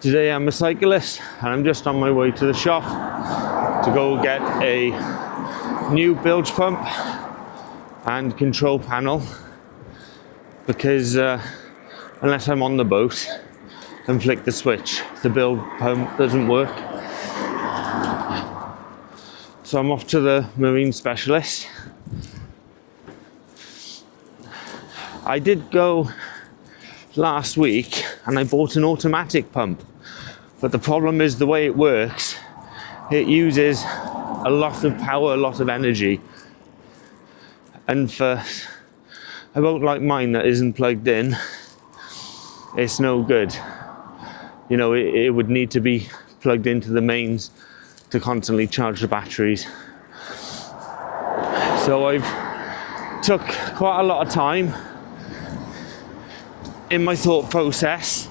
Today I'm a cyclist and I'm just on my way to the shop to go get a new bilge pump and control panel, because unless I'm on the boat and flick the switch, the bilge pump doesn't work. So I'm off to the marine specialist. I did go last week and I bought an automatic pump, but the problem is the way it works, it uses a lot of power, a lot of energy, and for a boat like mine that isn't plugged in, it's no good. You know, it would need to be plugged into the mains to constantly charge the batteries. So I've took quite a lot of time in my thought process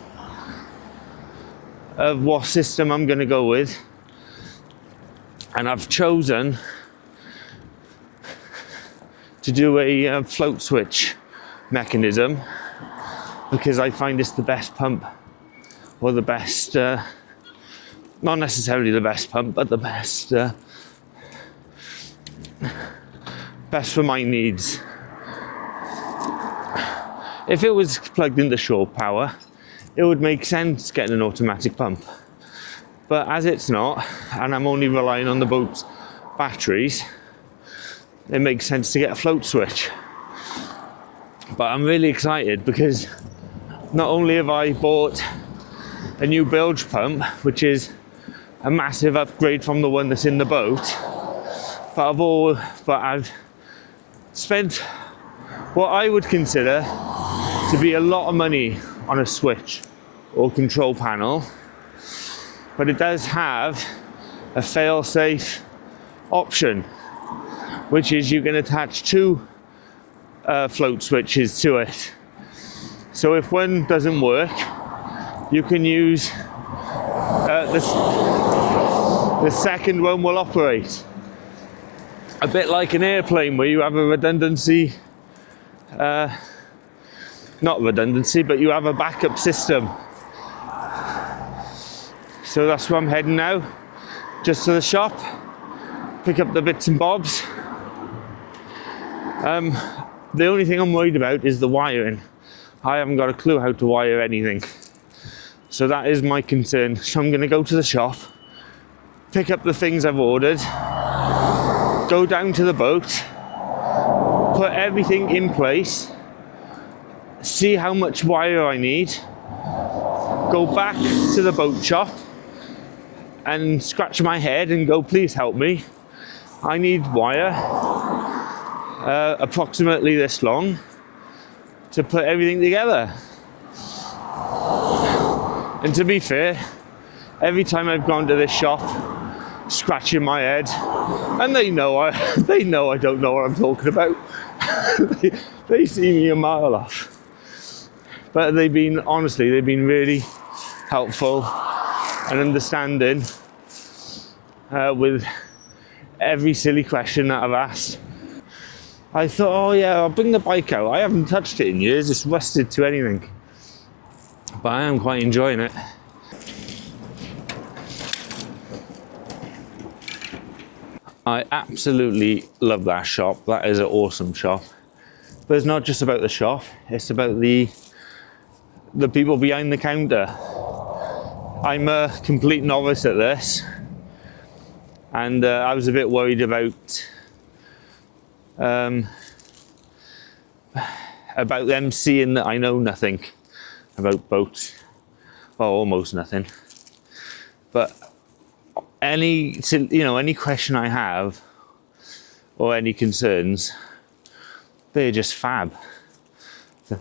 of what system I'm going to go with, and I've chosen to do a float switch mechanism because I find it's the best pump, or the best, not necessarily the best pump, but the best for my needs. If it was plugged into shore power, it would make sense getting an automatic pump. But as it's not, and I'm only relying on the boat's batteries, it makes sense to get a float switch. But I'm really excited because not only have I bought a new bilge pump, which is a massive upgrade from the one that's in the boat, but I've spent what I would consider to be a lot of money on a switch or control panel, but it does have a fail-safe option, which is you can attach two float switches to it. So if one doesn't work, you can use the second one will operate. A bit like an airplane where you have a redundancy, not redundancy, but you have a backup system. So that's where I'm heading now, just to the shop, pick up the bits and bobs. The only thing I'm worried about is the wiring. I haven't got a clue how to wire anything. So that is my concern. So I'm gonna go to the shop, pick up the things I've ordered, go down to the boat, put everything in place, see how much wire I need, go back to the boat shop and scratch my head and go, please help me. I need wire approximately this long to put everything together. And to be fair, every time I've gone to this shop, scratching my head, and they know I don't know what I'm talking about. they see me a mile off. But they've been really helpful and understanding with every silly question that I've asked. I thought, oh yeah, I'll bring the bike out. I haven't touched it in years, it's rusted to anything. But I am quite enjoying it. I absolutely love that shop. That is an awesome shop. But it's not just about the shop, it's about the people behind the counter. I'm a complete novice at this, and I was a bit worried about them seeing that I know nothing about boats, well, almost nothing. But any question I have or any concerns, they're just fab.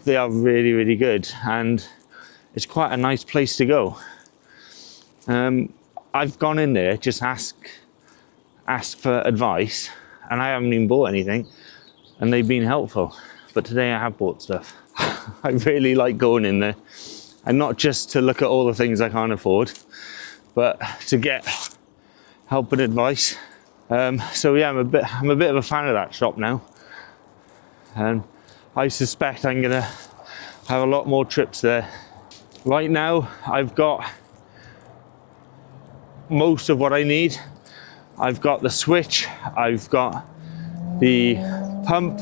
They are really, really good, and it's quite a nice place to go. I've gone in there, just ask for advice, and I haven't even bought anything, and they've been helpful. But today I have bought stuff. I really like going in there, and not just to look at all the things I can't afford, but to get help and advice. So yeah, I'm a bit of a fan of that shop now, and I suspect I'm gonna have a lot more trips there. Right now, I've got most of what I need. I've got the switch, I've got the pump,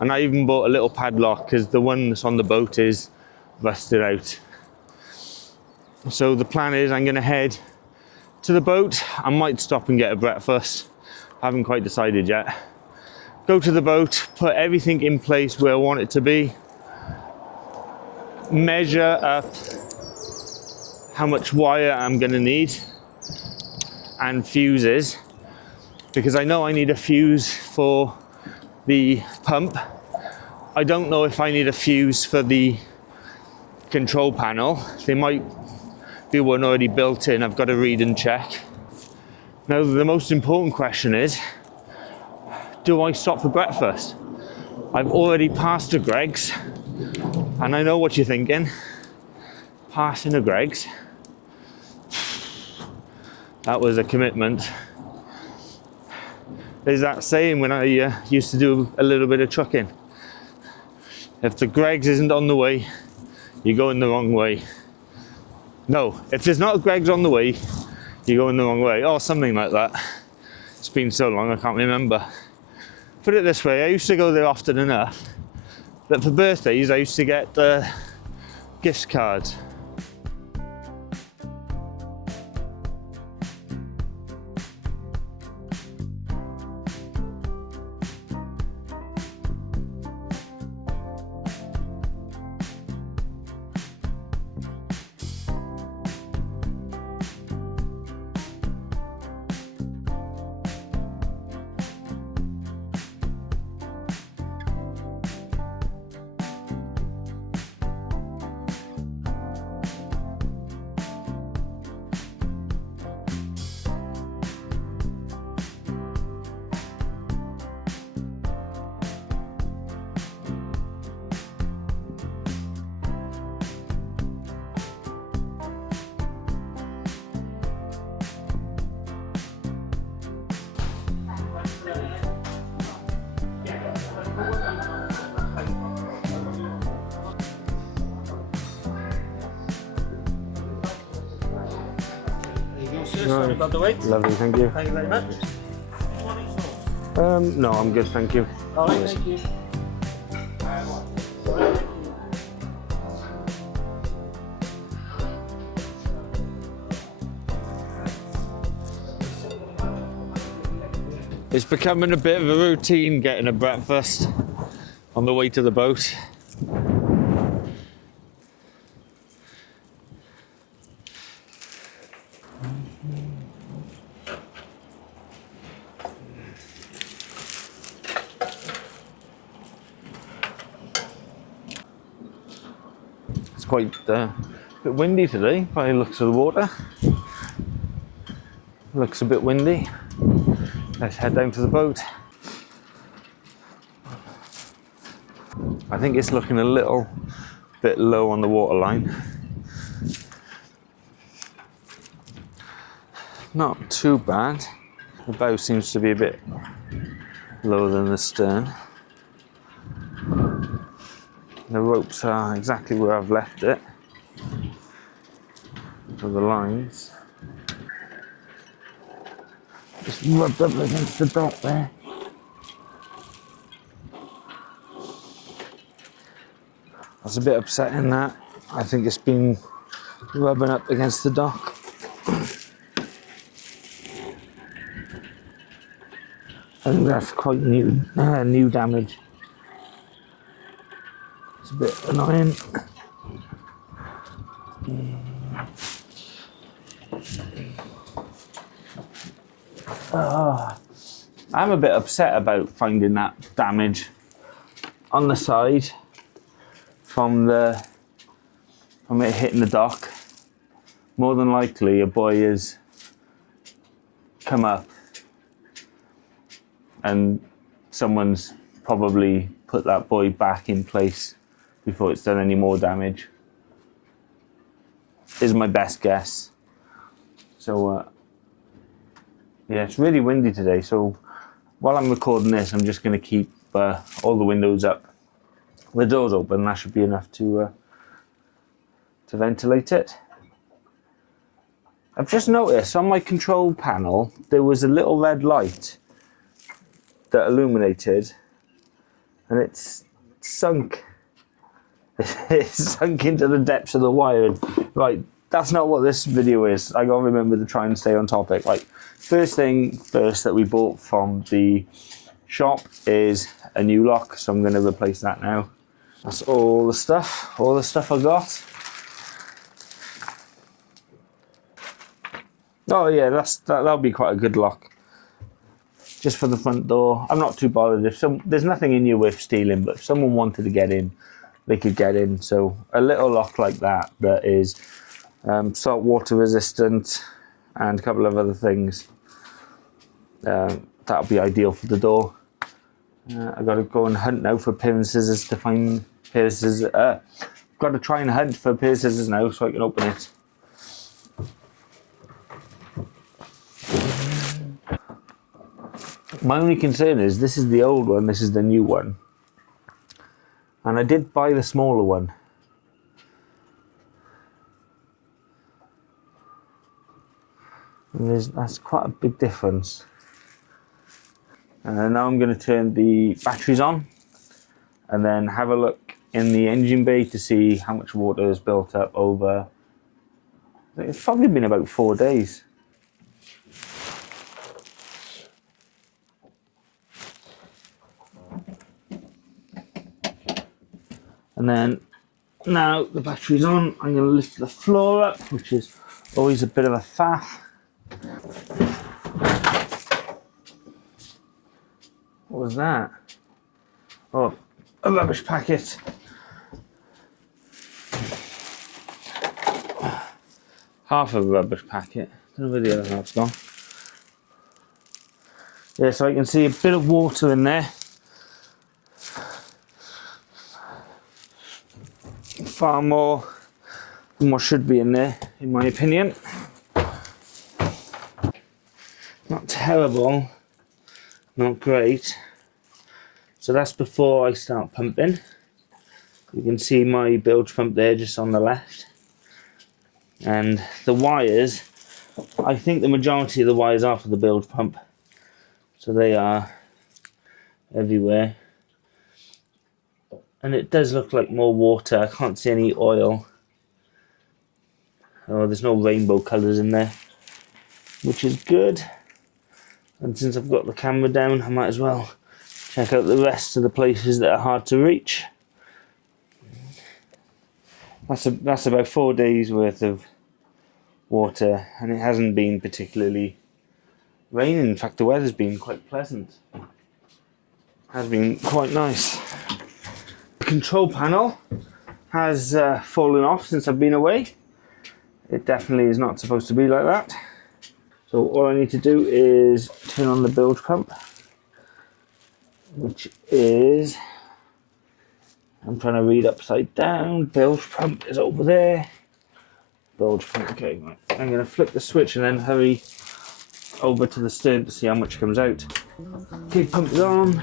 and I even bought a little padlock because the one that's on the boat is rusted out. So the plan is I'm going to head to the boat. I might stop and get a breakfast. I haven't quite decided yet. Go to the boat, put everything in place where I want it to be, measure up how much wire I'm going to need and fuses, because I know I need a fuse for the pump. I don't know if I need a fuse for the control panel. There might be one already built in. I've got to read and check. Now the most important question is, do I stop for breakfast? I've already passed a Greggs, and I know what you're thinking. Passing a Greggs, that was a commitment. There's that saying when I used to do a little bit of trucking. If the Greggs isn't on the way, you're going the wrong way. No, if there's not a Greggs on the way, you're going the wrong way. Or something like that. It's been so long, I can't remember. Put it this way, I used to go there often enough that for birthdays I used to get gift cards. Sorry about the wait. Lovely, thank you. Thank you very much. No, I'm good, thank you. All right, thank you. It's becoming a bit of a routine getting a breakfast on the way to the boat. It's quite a bit windy today by the looks of the water. Looks a bit windy. Let's head down to the boat. I think it's looking a little bit low on the water line. Not too bad. The bow seems to be a bit lower than the stern. The ropes are exactly where I've left it for the lines. Just rubbed up against the dock there. That's a bit upsetting, that. I think it's been rubbing up against the dock. I think that's quite new damage. It's a bit annoying. I'm a bit upset about finding that damage on the side from it hitting the dock. More than likely a boy has come up and someone's probably put that buoy back in place before it's done any more damage. Is my best guess. So yeah, it's really windy today, so while I'm recording this I'm just going to keep all the windows up. The doors open, that should be enough to ventilate it. I've just noticed on my control panel there was a little red light that illuminated, and it's sunk. It's sunk into the depths of the wiring. Right, that's not what this video is. I gotta remember to try and stay on topic. Like, first thing first that we bought from the shop is a new lock, so I'm gonna replace that now. That's all the stuff I got. Oh yeah, that'll be quite a good lock. Just for the front door. I'm not too bothered if there's nothing in here worth stealing, but if someone wanted to get in, they could get in. So a little lock like that is salt water resistant and a couple of other things. That'll be ideal for the door. I got to go and hunt now for a pair of scissors to find pair of scissors. Got to try and hunt for a pair of scissors now so I can open it. My only concern is this is the old one, this is the new one. And I did buy the smaller one. And that's quite a big difference. And now I'm going to turn the batteries on and then have a look in the engine bay to see how much water is built up over. It's probably been about 4 days. And then now the battery's on, I'm going to lift the floor up, which is always a bit of a faff. What was that? Oh, a rubbish packet. Half of a rubbish packet. I don't know where the other half's gone. Yeah, so I can see a bit of water in there. Far more than what should be in there, in my opinion. Not terrible, not great. So that's before I start pumping. You can see my bilge pump there just on the left. And the wires, I think the majority of the wires are for the bilge pump. So they are everywhere. And it does look like more water. I can't see any oil. Oh, there's no rainbow colours in there, which is good. And since I've got the camera down, I might as well check out the rest of the places that are hard to reach. That's about 4 days worth of water, and it hasn't been particularly raining. In fact, the weather's been quite pleasant. It has been quite nice. The control panel has fallen off since I've been away. It definitely is not supposed to be like that. So all I need to do is turn on the bilge pump, which is, I'm trying to read upside down. Bilge pump is over there. Bilge pump, okay, right. I'm going to flick the switch and then hurry over to the stern to see how much comes out. Okay, pump is on.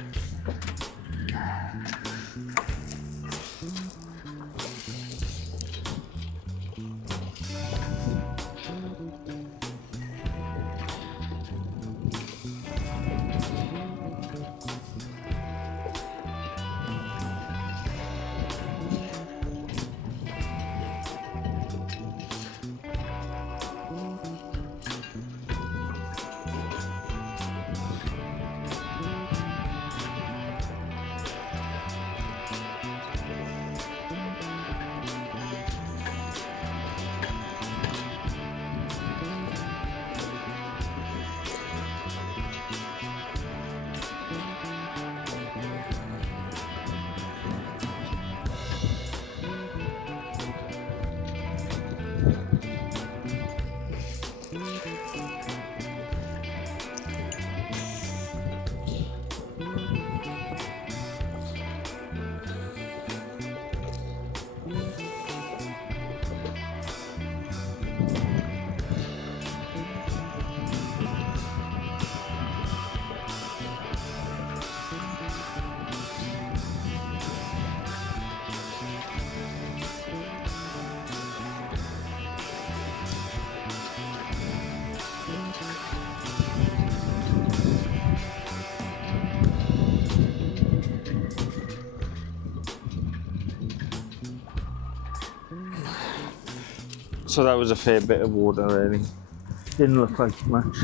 So that was a fair bit of water really. Didn't look like much.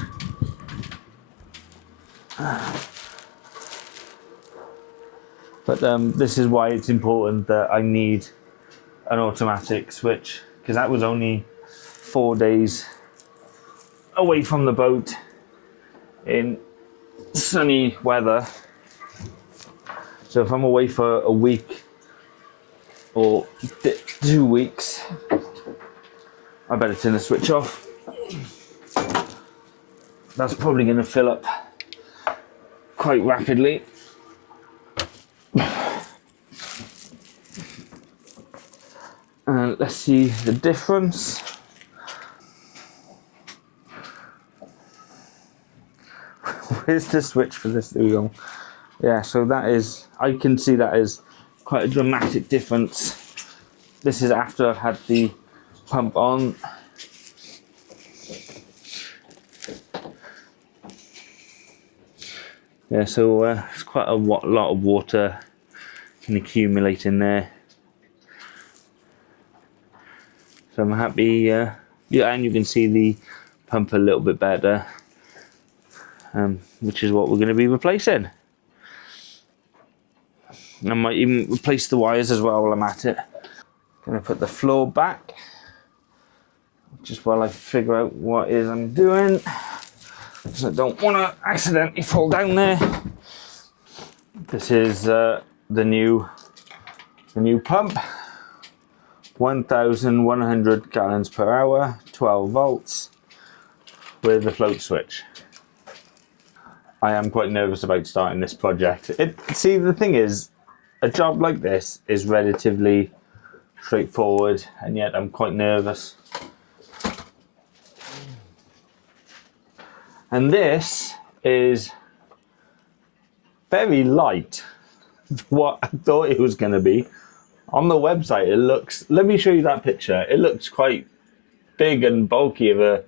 But this is why it's important that I need an automatic switch, because that was only 4 days away from the boat in sunny weather. So if I'm away for a week or 2 weeks, I better turn the switch off. That's probably going to fill up quite rapidly. And let's see the difference. Where's the switch for this? There we go. Yeah, so that is, I can see that is quite a dramatic difference. This is after I've had the pump on. Yeah, so it's quite a lot of water can accumulate in there. So I'm happy, yeah, and you can see the pump a little bit better, which is what we're going to be replacing. I might even replace the wires as well while I'm at it. Going to put the floor back, just while I figure out what it is I'm doing, because I don't want to accidentally fall down there. This is the new pump, 1,100 gallons per hour, 12 volts, with the float switch. I am quite nervous about starting this project. See, the thing is, a job like this is relatively straightforward, and yet I'm quite nervous. And this is very light for what I thought it was going to be. On the website, it looks, let me show you that picture. It looks quite big and bulky of a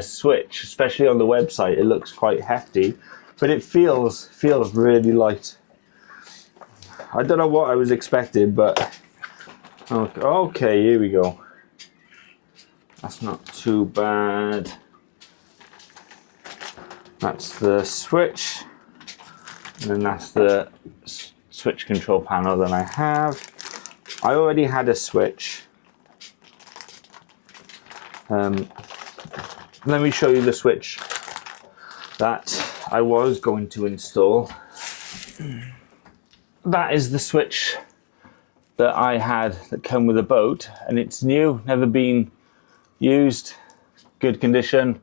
switch, especially on the website. It looks quite hefty, but it feels really light. I don't know what I was expecting, but okay, here we go. That's not too bad. That's the switch, and then that's the switch control panel that I have. I already had a switch. Let me show you the switch that I was going to install. That is the switch that I had that came with the boat, and it's new, never been used, good condition.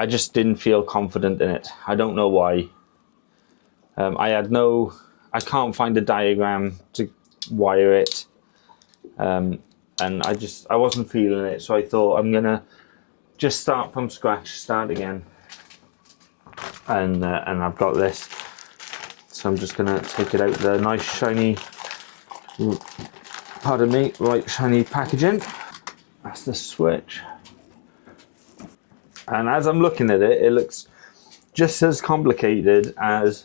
I just didn't feel confident in it. I don't know why. I can't find a diagram to wire it, and I wasn't feeling it, so I thought I'm gonna just start from scratch, start again, and I've got this. So I'm just gonna take it out the nice shiny, pardon me, right shiny packaging. That's the switch. And as I'm looking at it, it looks just as complicated as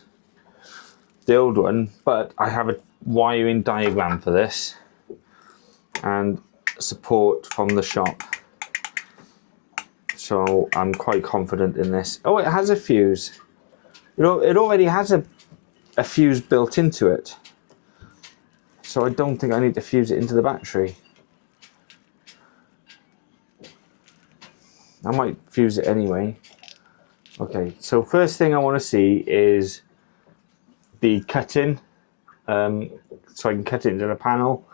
the old one, but I have a wiring diagram for this and support from the shop. So I'm quite confident in this. Oh, it has a fuse. It already has a fuse built into it. So I don't think I need to fuse it into the battery. I might fuse it anyway. Okay, so first thing I want to see is the cutting, so I can cut it into the panel.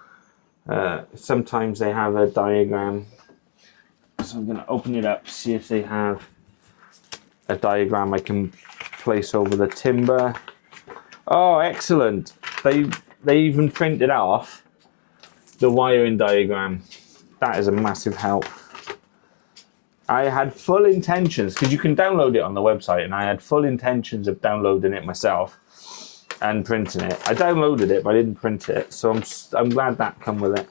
Sometimes they have a diagram, so I'm going to open it up, see if they have a diagram I can place over the timber. Oh, excellent! They even printed off the wiring diagram. That is a massive help. I had full intentions, because you can download it on the website, and I had full intentions of downloading it myself and printing it. I downloaded it, but I didn't print it, so I'm glad that come with it.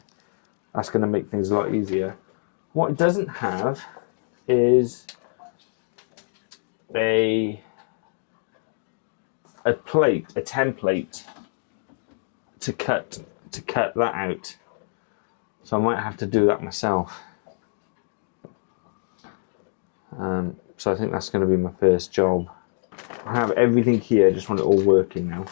That's going to make things a lot easier. What it doesn't have is a plate, a template to cut that out. So I might have to do that myself. So I think that's going to be my first job. I have everything here, just want it all working now.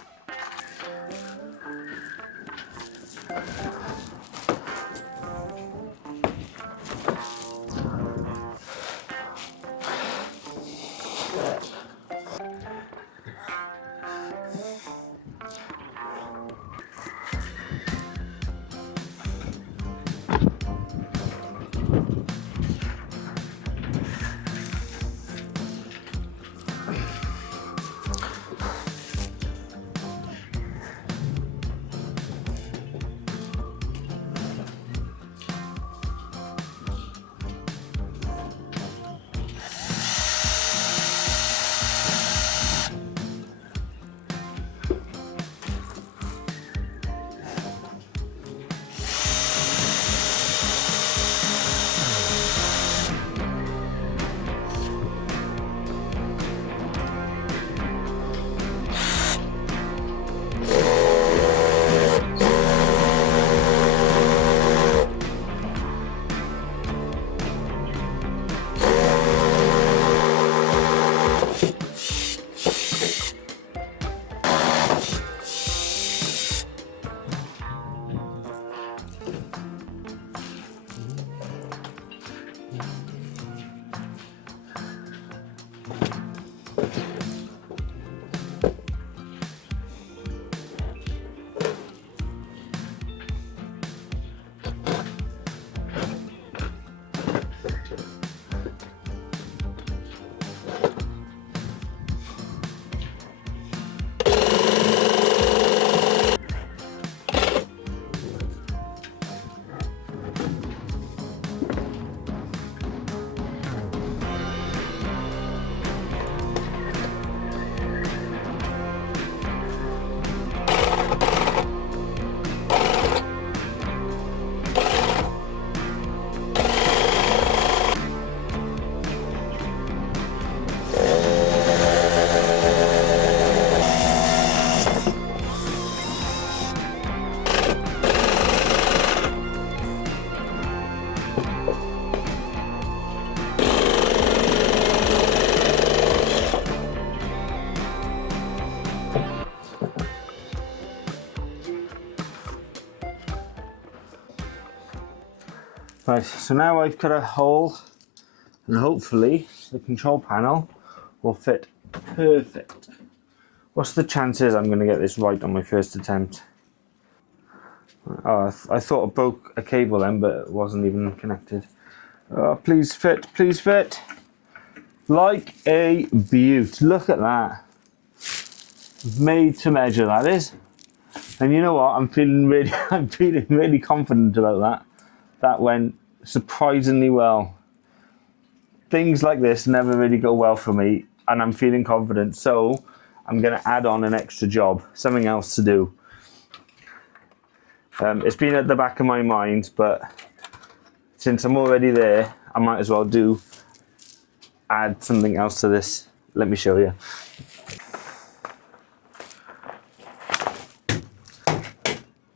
Right, so now I've cut a hole and hopefully the control panel will fit perfect. What's the chances I'm going to get this right on my first attempt? Oh, I thought I broke a cable then, but it wasn't even connected. Oh, please fit, please fit. Like a beaut. Look at that. Made to measure, that is. And you know what? I'm feeling really confident about that. That went surprisingly well. Things like this never really go well for me, and I'm feeling confident. So I'm going to add on an extra job, something else to do. It's been at the back of my mind, but since I'm already there, I might as well add something else to this. Let me show you.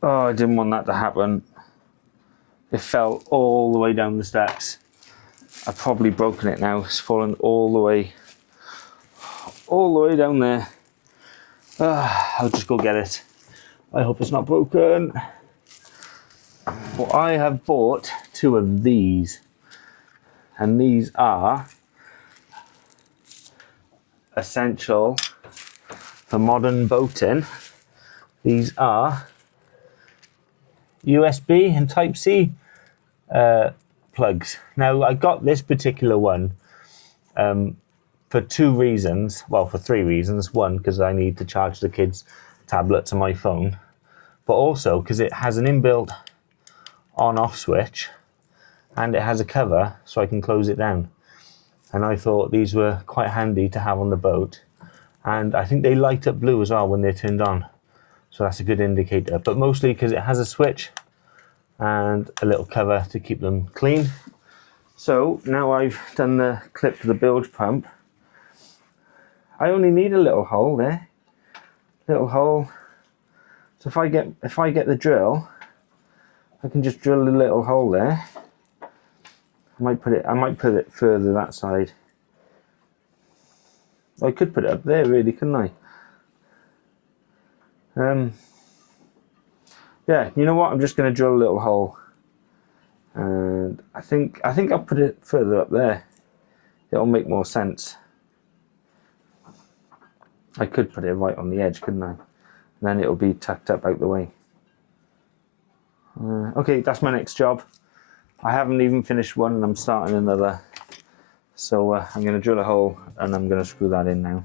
Oh, I didn't want that to happen. It fell all the way down the steps. I've probably broken it now. It's fallen all the way down there. I'll just go get it. I hope it's not broken. Well, I have bought 2 of these, and these are essential for modern boating. These are USB and Type-C plugs. Now, I got this particular one for 2 reasons. Well, for 3 reasons. One, because I need to charge the kids' tablets and my phone, but also because it has an inbuilt on-off switch, and it has a cover so I can close it down. And I thought these were quite handy to have on the boat, and I think they light up blue as well when they're turned on, so that's a good indicator. But mostly because it has a switch and a little cover to keep them clean. So now I've done the clip to the bilge pump. I only need a little hole there, little hole. So if I get the drill, I can just drill a little hole there. I might put it further that side. I could put it up there, really, couldn't I? Yeah, you know what? I'm just going to drill a little hole, and I think I'll put it further up there. It'll make more sense. I could put it right on the edge, couldn't I? And then it'll be tucked up out the way. Okay, that's my next job. I haven't even finished one and I'm starting another. So I'm going to drill a hole and I'm going to screw that in now.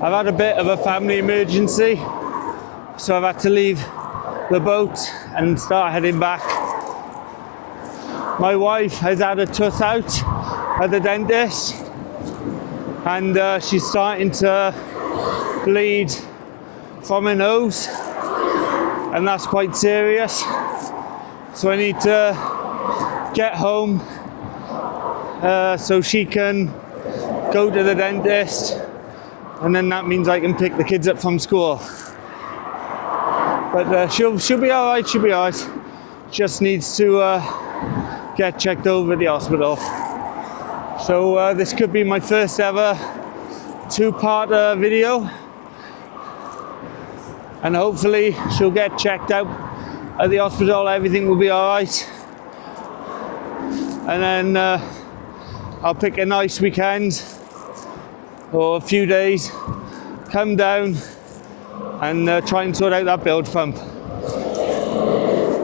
I've had a bit of a family emergency, so I've had to leave the boat and start heading back. My wife has had a tooth out at the dentist, and she's starting to bleed from her nose, and that's quite serious. So I need to get home so she can go to the dentist, and then that means I can pick the kids up from school. But she'll be all right. She'll be all right. Just needs to get checked over at the hospital. So this could be my first ever two-part video, and hopefully she'll get checked out at the hospital. Everything will be all right, and then I'll pick a nice weekend or a few days, come down and try and sort out that bilge pump.